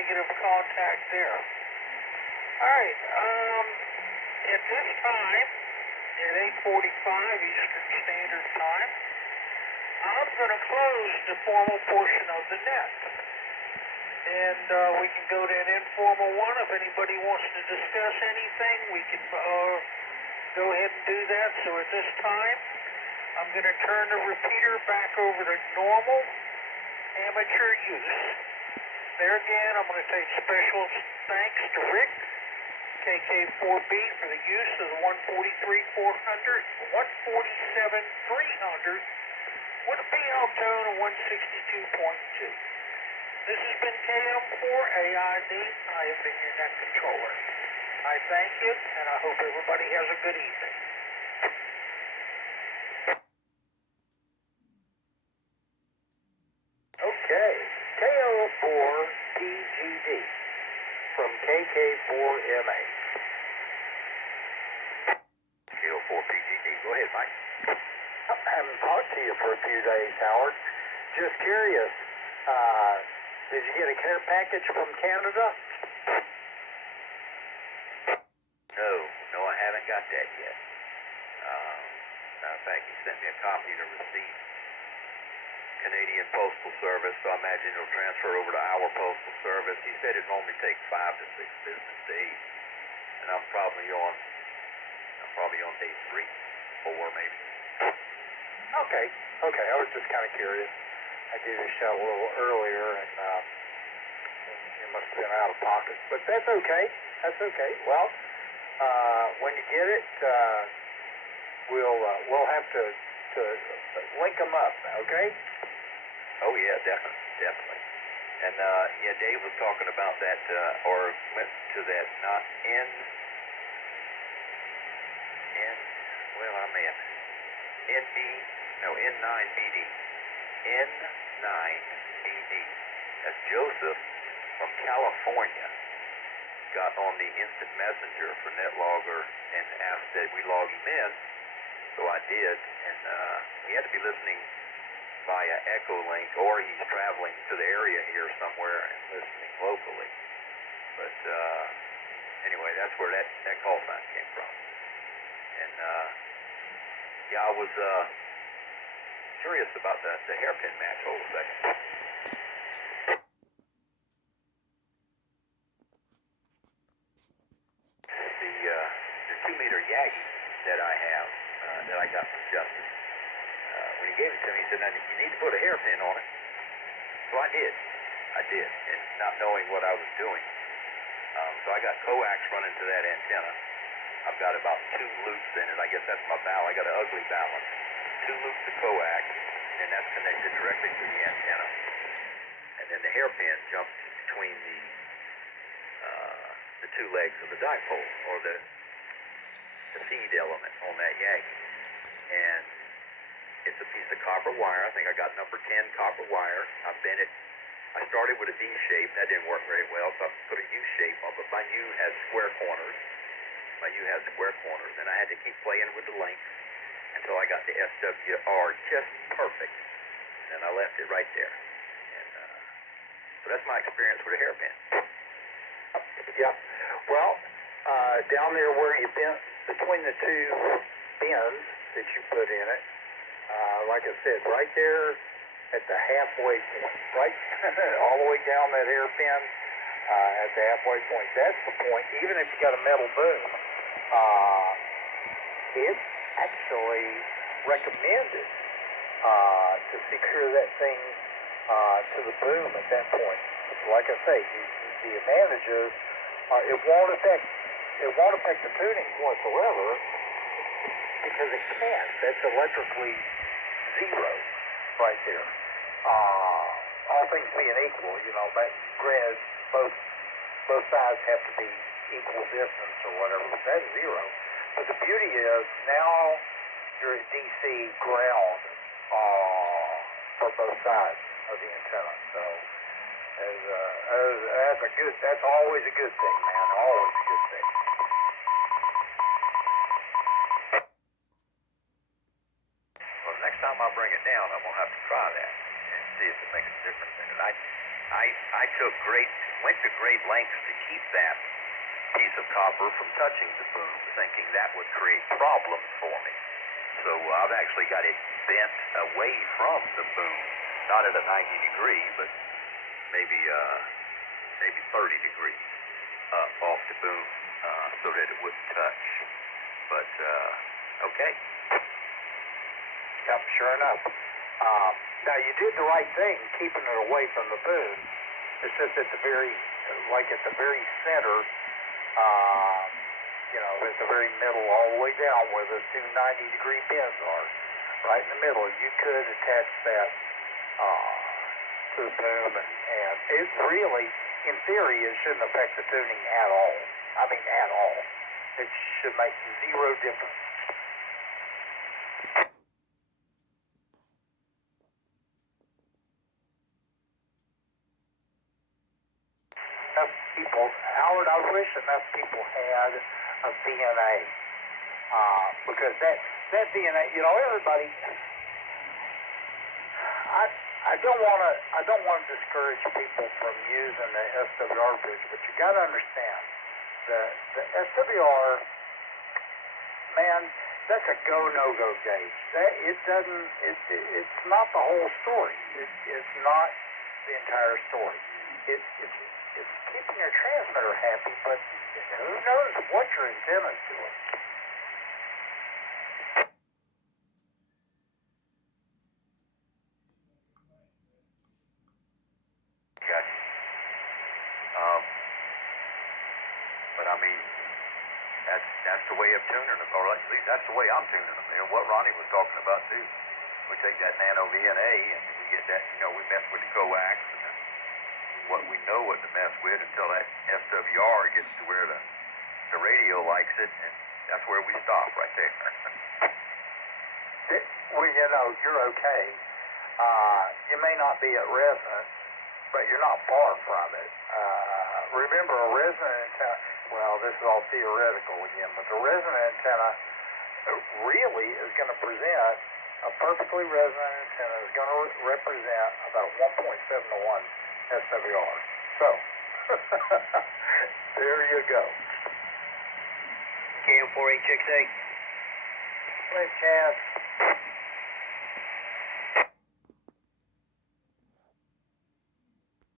negative contact there. Alright, at this time, at 8:45 Eastern Standard Time, I'm going to close the formal portion of the net. And we can go to an informal one. If anybody wants to discuss anything, we can go ahead and do that. So at this time, I'm going to turn the repeater back over to normal amateur use. There again, I'm going to take special thanks to Rick, KK4B, for the use of the 143-400, 147-300 with a PL tone of 162.2. This has been KM4AID. I have been your net controller. I thank you, and I hope everybody has a good evening. Okay, KO4PGD from KK4MA. KO4PGD, go ahead, Mike. I haven't talked to you for a few days, Howard. Just curious, did you get a care package from Canada? No, I haven't got that yet. Matter of fact, he sent me a copy of the receipt. Canadian Postal Service, so I imagine it'll transfer over to our postal service. He said it normally takes 5 to 6 business days, and I'm probably on day 3, 4 maybe. Okay. I was just kind of curious. I gave you a shout a little earlier, and you must have been out of pocket, but that's okay. Well, when you get it, we'll have to link them up. Okay. Oh yeah, definitely. And Dave was talking about that, or went to that, not N9BD. N9BD. That's Joseph from California. Got on the instant messenger for NetLogger and asked that we log him in. So I did, and he had to be listening via Echolink, or he's traveling to the area here somewhere and listening locally. But anyway, that's where that call sign came from. And I was curious about the hairpin match. Hold a second. The 2-meter Yagi that I have, that I got from Justin. When he gave it to me, he said, "Now, you need to put a hairpin on it." So I did, and not knowing what I was doing. So I got coax running to that antenna. I've got about 2 loops in it. I guess that's my valve. I got an ugly balance. 2 loops of coax, and that's connected directly to the antenna. And then the hairpin jumps between the 2 legs of the dipole, or the feed element on that Yagi. And it's a piece of copper wire. I think I got number 10 copper wire. I bent it. I started with a V shape. That didn't work very well, so I put a U shape on, but my U has square corners. And I had to keep playing with the length until I got the SWR just perfect. And I left it right there. And so that's my experience with a hairpin. Yeah. Well, down there where you bent between the 2 pins that you put in it, like I said, right there at the halfway point, right all the way down that hairpin at the halfway point. That's the point. Even if you got a metal boom, it's actually recommended to secure that thing to the boom at that point. Like I say, the advantages are it won't affect the tuning whatsoever, because it can't. That's electrically zero right there. All things being equal, but granted, both sides have to be equal distance or whatever, but that's zero. But the beauty is now you're at DC ground for both sides of the antenna. So that's always a good thing, man. Always a good thing. Well, the next time I bring it down, I'm gonna have to try that and see if it makes a difference in it. I went to great lengths to keep that piece of copper from touching the boom, thinking that would create problems for me. So I've actually got it bent away from the boom, not at a 90 degree, but maybe 30 degrees off the boom, so that it wouldn't touch. But okay. Yep, sure enough. Now you did the right thing, keeping it away from the boom. It's just at the very center, at the very middle, all the way down where the two 90-degree bends are, right in the middle. You could attach that to the boom, and it really, in theory, it shouldn't affect the tuning at all. I mean, at all. It should make zero difference. Enough people, Howard, I wish enough people had a VNA, because that VNA, everybody. I don't want to discourage people from using the SWR bridge, but you got to understand the SWR, man, that's a go no go gauge. It's not the whole story. It's not the entire story. It's keeping your transmitter happy, but who knows what your antenna's doing. Gotcha. But I mean, that's the way of tuning them, or at least that's the way I'm tuning them. What Ronnie was talking about too. We take that nano VNA and we get that, we mess with the coax and what we know what to mess with until that SWR gets to where the radio likes it, and that's where we stop right there. Well, you're okay. You may not be at resonance, but you're not far from it. Remember, a resonant antenna, well, this is all theoretical again, but the resonant antenna really is going to present, a perfectly resonant antenna is going to represent about 1.7 to 1 SWR. So, there you go. KM4868. Hey, Chad.